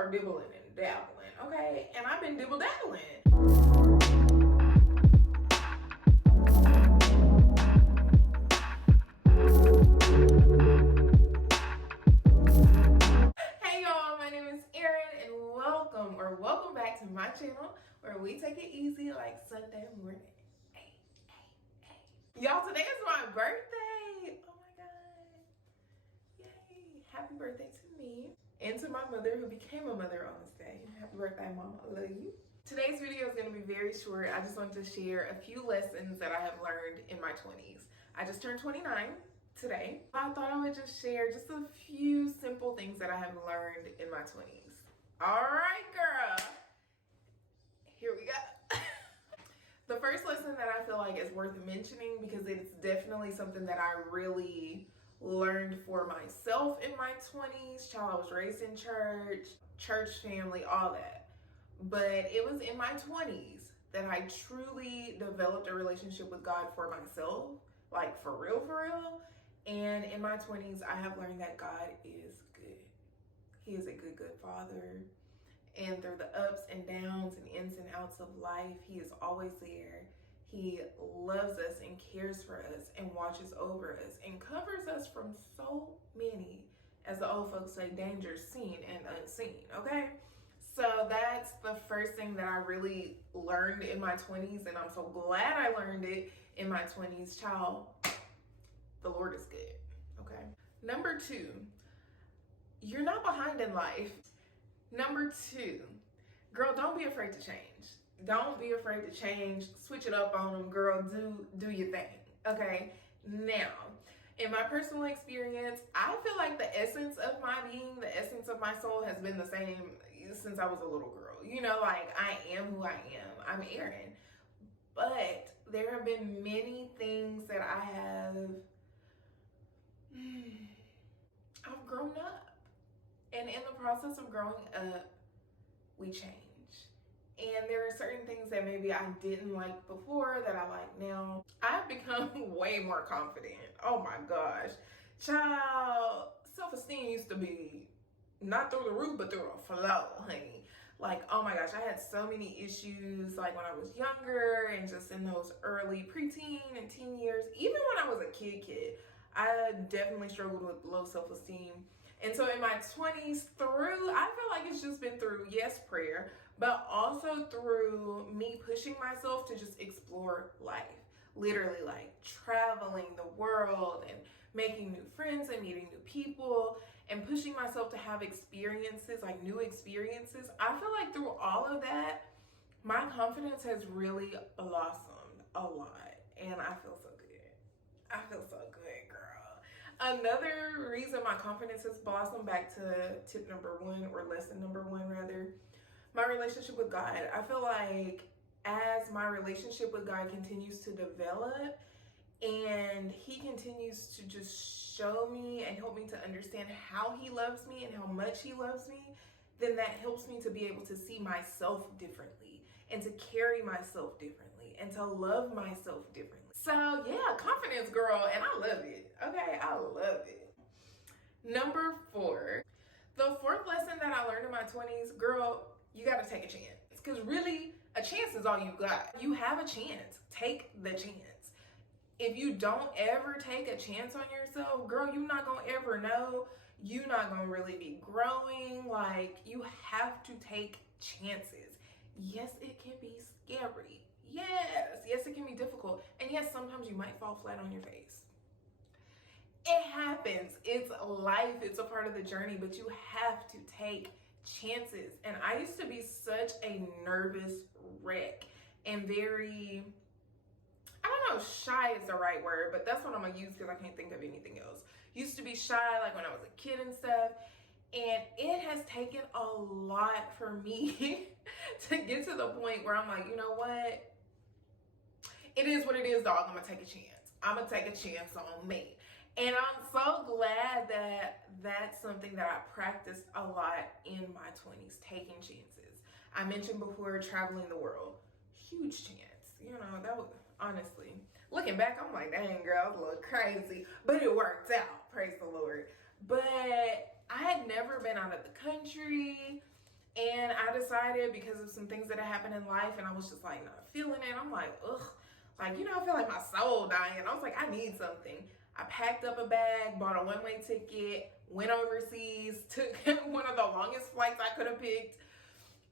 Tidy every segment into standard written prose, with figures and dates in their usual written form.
start dibbling and dabbling, okay? And I've been dibble dabbling. Hey y'all, my name is Erin and welcome back to my channel where we take it easy like Sunday morning. Hey, hey, hey. Y'all, today is my birthday. Oh my God. Yay. Happy birthday to me and to my mother who became a mother on this day. Happy birthday, Mama. I love you. Today's video is going to be very short. I just want to share a few lessons that I have learned in my 20s. I just turned 29 today. I thought I would just share just a few simple things that I have learned in my 20s. All right, girl. Here we go. The first lesson that I feel like is worth mentioning because it's definitely something that I really learned for myself in my 20s. Child, I was raised in church family, all that. But it was in my 20s that I truly developed a relationship with God for myself, like for real. And in my 20s, I have learned that God is good. He is a good father. And through the ups and downs and ins and outs of life, he is always there. He loves us and cares for us and watches over us and covers us from so many, as the old folks say, dangers seen and unseen, okay? So that's the first thing that I really learned in my 20s, and I'm so glad I learned it in my 20s. Child, the Lord is good, okay? Number 2, you're not behind in life. Number 2, girl, don't be afraid to change. Don't be afraid to change. Switch it up on them, girl. Do your thing, okay? Now, in my personal experience, I feel like the essence of my being, the essence of my soul has been the same since I was a little girl. You know, like I am who I am. I'm Erin. But there have been many things that I've grown up. And in the process of growing up, we change. And there are certain things that maybe I didn't like before that I like now. I've become way more confident. Oh my gosh. Child, self-esteem used to be not through the roof, but through a flow, honey. Like, oh my gosh, I had so many issues like when I was younger and just in those early preteen and teen years. Even when I was a kid, I definitely struggled with low self-esteem. And so in my 20s I feel like it's just been through, yes, prayer, but also through me pushing myself to just explore life. Literally like traveling the world and making new friends and meeting new people and pushing myself to have experiences, like new experiences. I feel like through all of that, my confidence has really blossomed a lot. And I feel so good. I feel so good, girl. Another reason my confidence has blossomed, back to tip number 1, or lesson number 1 rather, my relationship with God. I feel like as my relationship with God continues to develop and he continues to just show me and help me to understand how he loves me and how much he loves me, then that helps me to be able to see myself differently and to carry myself differently and to love myself differently. So yeah, confidence, girl, and I love it. Okay, I love it. Number 4, the 4th lesson that I learned in my 20s, girl, you gotta take a chance. Because really, a chance is all you got. You have a chance. Take the chance. If you don't ever take a chance on yourself, girl, you're not gonna ever know. You're not gonna really be growing. Like, you have to take chances. Yes, it can be scary. Yes, it can be difficult. And yes, sometimes you might fall flat on your face. It happens. It's life. It's a part of the journey, but you have to take chances. And I used to be such a nervous wreck and very, I don't know if shy is the right word, but that's what I'm gonna use because I can't think of anything else. Used to be shy, like when I was a kid and stuff. And it has taken a lot for me to get to the point where I'm like, you know what? It is what it is, dog. I'm gonna take a chance. I'm gonna take a chance on me. And I'm so glad that that's something that I practiced a lot in my 20s, taking chances. I mentioned before traveling the world. Huge chance. You know, that was, honestly, looking back, I'm like, dang, girl, I was a little crazy. But it worked out, praise the Lord. But I had never been out of the country. And I decided, because of some things that had happened in life, and I was just like not feeling it. I'm like, ugh, like, you know, I feel like my soul dying. I was like, I need something. I packed up a bag, bought a one-way ticket, went overseas, took one of the longest flights I could have picked,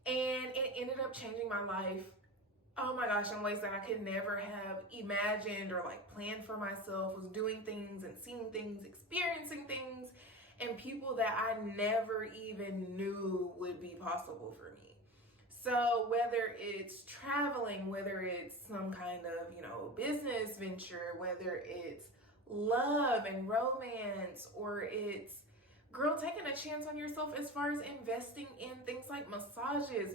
and it ended up changing my life. Oh my gosh, in ways that I could never have imagined or like planned for myself. Was doing things and seeing things, experiencing things, and people that I never even knew would be possible for me. So whether it's traveling, whether it's some kind of, you know, business venture, whether it's love and romance, or it's, girl, taking a chance on yourself as far as investing in things like massages,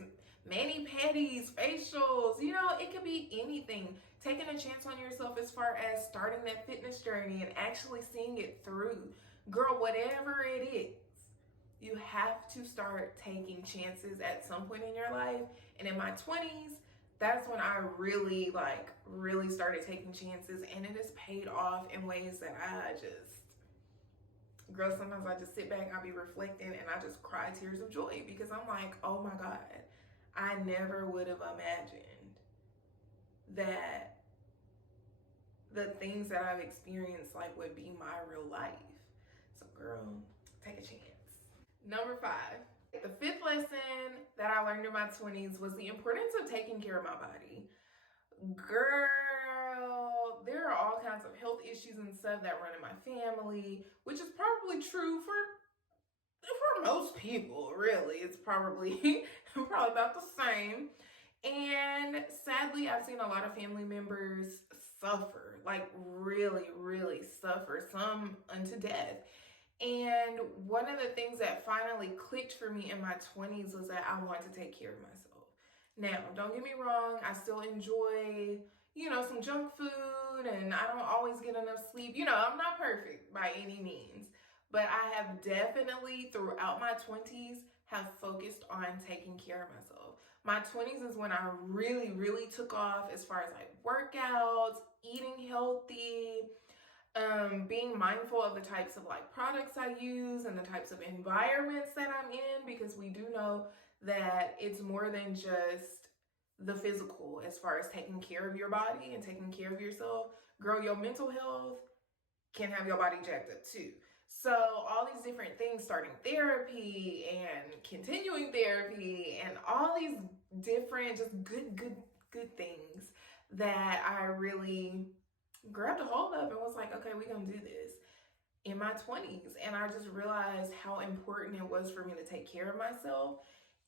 mani-pedis, facials, you know, it could be anything. Taking a chance on yourself as far as starting that fitness journey and actually seeing it through. Girl, whatever it is, you have to start taking chances at some point in your life. And in my 20s, that's when I really started taking chances, and it has paid off in ways that I just, girl, sometimes I just sit back, I'll be reflecting, and I just cry tears of joy, because I'm like, oh my God, I never would have imagined that the things that I've experienced like would be my real life. So girl, take a chance. Number 5. The 5th lesson that I learned in my 20s was the importance of taking care of my body. Girl, there are all kinds of health issues and stuff that run in my family, which is probably true for most people, really. It's probably about the same. And sadly, I've seen a lot of family members suffer, like really suffer, some unto death. And one of the things that finally clicked for me in my 20s was that I want to take care of myself. Now, don't get me wrong, I still enjoy, you know, some junk food, and I don't always get enough sleep. You know, I'm not perfect by any means, but I have definitely throughout my 20s have focused on taking care of myself. My 20s is when I really took off as far as like workouts, eating healthy, being mindful of the types of like products I use and the types of environments that I'm in, because we do know that it's more than just the physical as far as taking care of your body and taking care of yourself. Girl, your mental health can have your body jacked up too. So all these different things, starting therapy and continuing therapy and all these different just good things that I really grabbed a hold of and was like, okay, we're gonna do this in my 20s. And I just realized how important it was for me to take care of myself.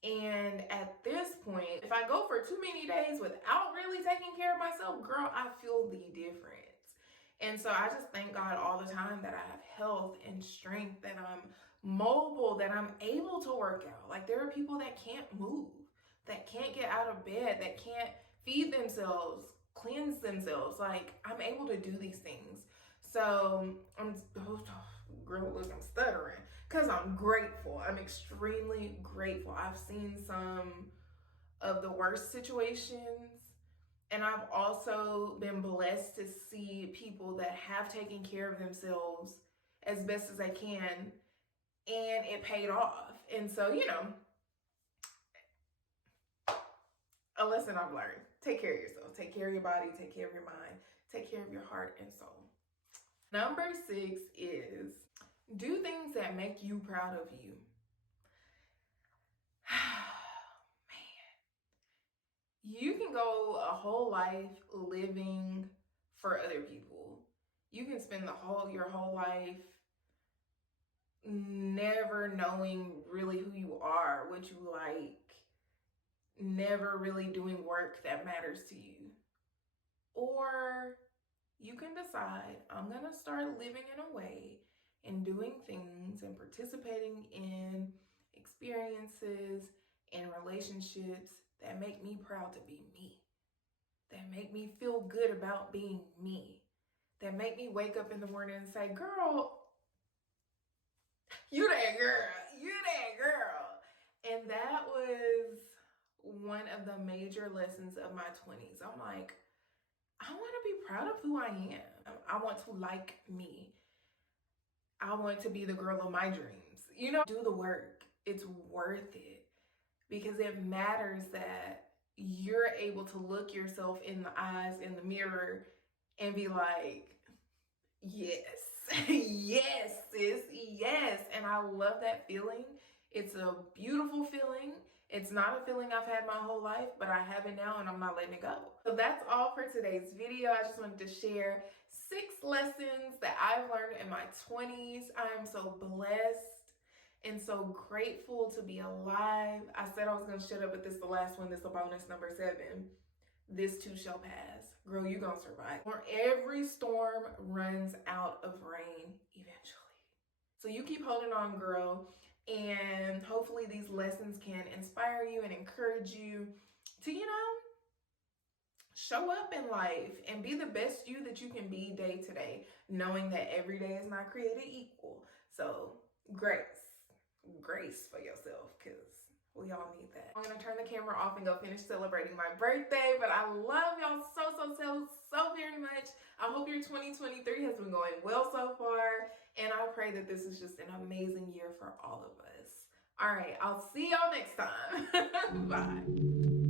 And at this point, if I go for too many days without really taking care of myself, girl, I feel the difference. And so I just thank God all the time that I have health and strength, that I'm mobile, that I'm able to work out. Like, there are people that can't move, that can't get out of bed, that can't feed themselves, cleanse themselves. Like, I'm able to do these things. So girl, look, I'm stuttering because I'm grateful. I'm extremely grateful. I've seen some of the worst situations, and I've also been blessed to see people that have taken care of themselves as best as they can, and it paid off. And so, you know, a lesson I've learned: take care of yourself, take care of your body, take care of your mind, take care of your heart and soul. Number 6 is do things that make you proud of you. You can go a whole life living for other people. You can spend your whole life never knowing really who you are, what you like, never really doing work that matters to you. Or you can decide, I'm gonna start living in a way and doing things and participating in experiences and relationships that make me proud to be me, that make me feel good about being me, that make me wake up in the morning and say, girl, you that girl, you that girl. And that was one of the major lessons of my 20s. I'm like, I want to be proud of who I am. I want to like me. I want to be the girl of my dreams. You know, do the work. It's worth it. because it matters that you're able to look yourself in the eyes in the mirror and be like, yes, yes, sis, yes. And I love that feeling. It's a beautiful feeling. It's not a feeling I've had my whole life, but I have it now and I'm not letting it go. So that's all for today's video. I just wanted to share 6 lessons that I've learned in my 20s. I am so blessed and so grateful to be alive. I said I was going to shut up, but this is the last one. This is a bonus number 7. This too shall pass. Girl, you gonna survive. For every storm runs out of rain eventually. So you keep holding on, girl. And hopefully these lessons can inspire you and encourage you to, show up in life and be the best you that you can be day to day, knowing that every day is not created equal. So grace for yourself, because we all need that. I'm gonna turn the camera off and go finish celebrating my birthday, but I love y'all so very much. I hope your 2023 has been going well so far, and I pray that this is just an amazing year for all of us. All right, I'll see y'all next time. Bye.